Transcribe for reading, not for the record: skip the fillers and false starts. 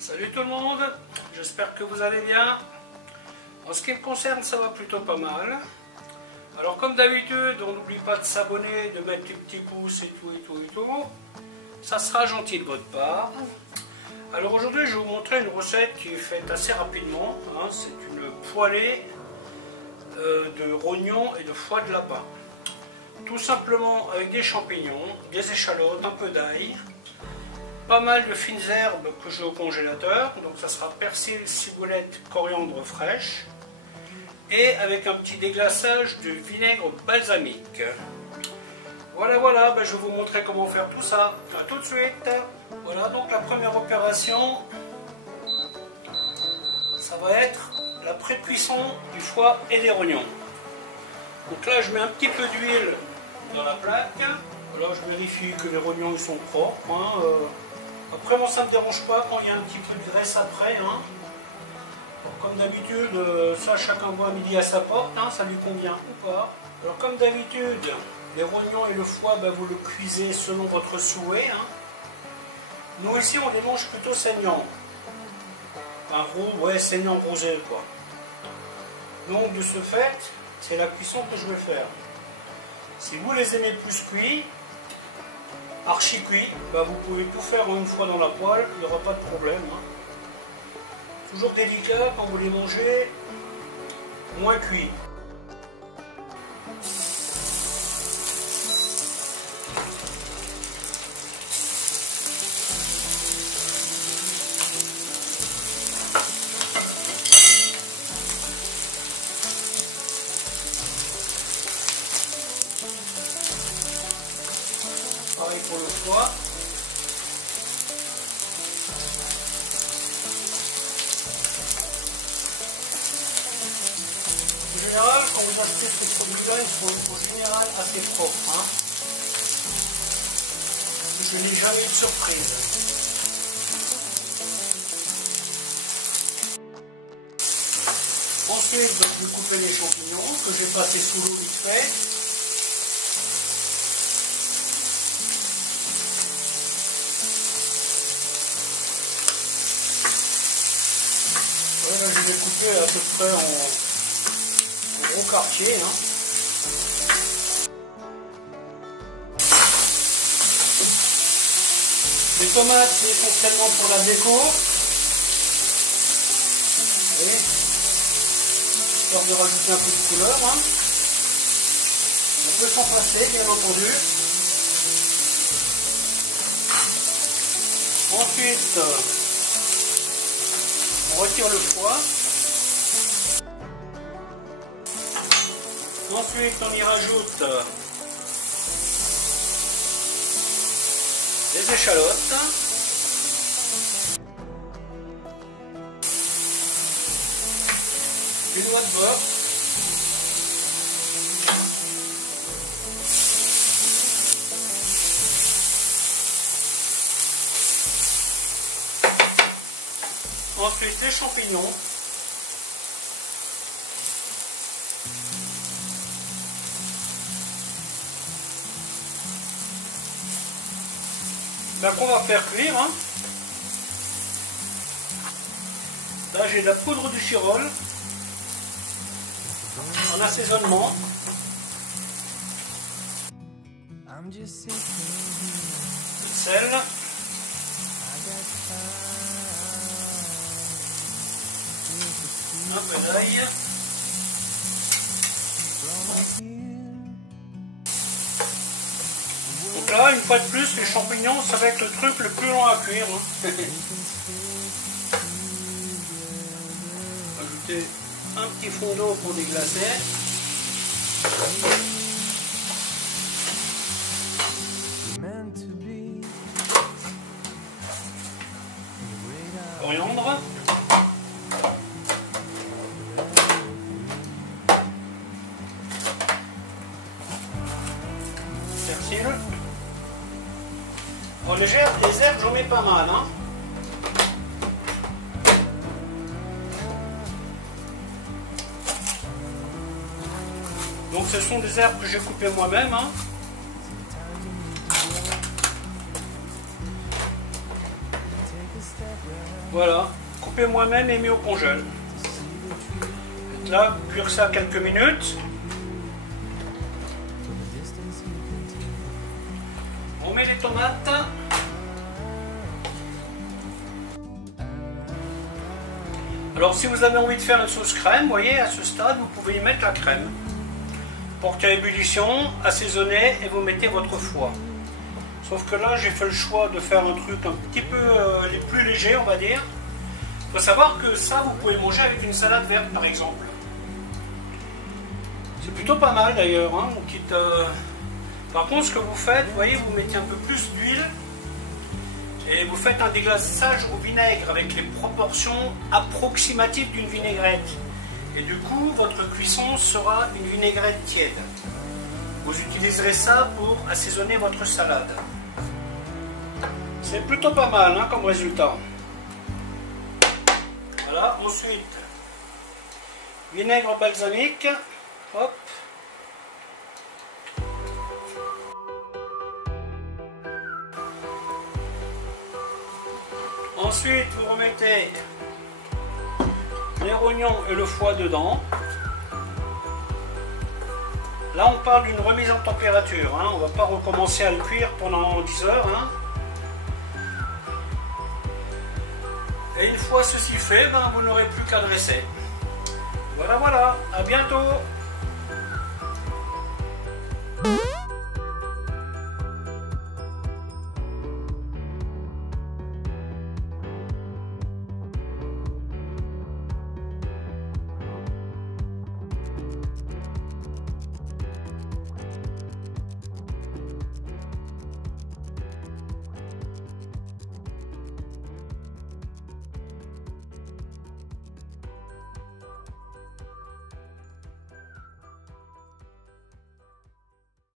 Salut tout le monde, j'espère que vous allez bien. En ce qui me concerne, ça va plutôt pas mal. Alors comme d'habitude, on n'oublie pas de s'abonner, de mettre les petits pouces et tout. Ça sera gentil de votre part. Alors aujourd'hui, je vais vous montrer une recette qui est faite assez rapidement. C'est une poêlée de rognons et de foie de lapin. Tout simplement avec des champignons, des échalotes, un peu d'ail, pas mal de fines herbes que j'ai au congélateur, donc ça sera persil, ciboulette, coriandre fraîche, et avec un petit déglaçage de vinaigre balsamique. Voilà, je vais vous montrer comment faire tout ça. A tout de suite. Voilà, donc la première opération, ça va être la pré-cuisson du foie et des rognons. Donc là, je mets un petit peu d'huile dans la plaque. Voilà, je vérifie que les rognons ils sont propres. Après, moi, ça ne me dérange pas quand il y a un petit peu de graisse après. Alors, comme d'habitude, ça, chacun voit à midi à sa porte. Ça lui convient ou pas. Alors, comme d'habitude, les rognons et le foie, vous le cuisez selon votre souhait. Nous, ici, on les mange plutôt saignants. Saignant rosé, quoi. Donc, de ce fait, c'est la cuisson que je vais faire. Si vous les aimez plus cuits, archi cuit, vous pouvez tout faire en une fois dans la poêle, il n'y aura pas de problème. Toujours délicat quand vous les mangez moins cuits. Pareil pour le foie. En général, quand vous achetez ces produits-là, ils sont en général assez propres. Je n'ai jamais eu de surprise. Ensuite, je vais couper les champignons que j'ai passés sous l'eau vite fait. Là, je vais couper à peu près en gros quartier. Les tomates, c'est essentiellement pour la déco. Histoire de rajouter un peu de couleur. On peut s'en passer, bien entendu. Ensuite, on retire le foie. Ensuite, on y rajoute des échalotes. Une noix de beurre. Ensuite, les champignons. Qu'on va faire cuire. Là, j'ai de la poudre du chirol en assaisonnement. Du sel. Un peu d'ail. Donc là, une fois de plus, les champignons, ça va être le truc le plus long à cuire. Ajouter un petit fond d'eau pour déglacer. Coriandre. Persil. Bon, les herbes, j'en mets pas mal. Donc ce sont des herbes que j'ai coupées moi-même. Voilà, coupé moi-même et mis au congèle. Là, cuire ça quelques minutes. On met les tomates. Alors si vous avez envie de faire une sauce crème, vous voyez, à ce stade, vous pouvez y mettre la crème. Portez à ébullition, assaisonnez et vous mettez votre foie. Sauf que là, j'ai fait le choix de faire un truc un petit peu plus léger, on va dire. Il faut savoir que ça, vous pouvez manger avec une salade verte, par exemple. C'est plutôt pas mal d'ailleurs. Hein, Par contre, ce que vous faites, vous voyez, vous mettez un peu plus d'huile et vous faites un déglaçage au vinaigre avec les proportions approximatives d'une vinaigrette. Et du coup, votre cuisson sera une vinaigrette tiède. Vous utiliserez ça pour assaisonner votre salade. C'est plutôt pas mal hein, comme résultat. Voilà, ensuite, vinaigre balsamique. Hop. Ensuite, vous remettez les rognons et le foie dedans. Là, on parle d'une remise en température. Hein. On ne va pas recommencer à le cuire pendant 10 heures. Hein. Et une fois ceci fait, ben, vous n'aurez plus qu'à dresser. Voilà, voilà. À bientôt.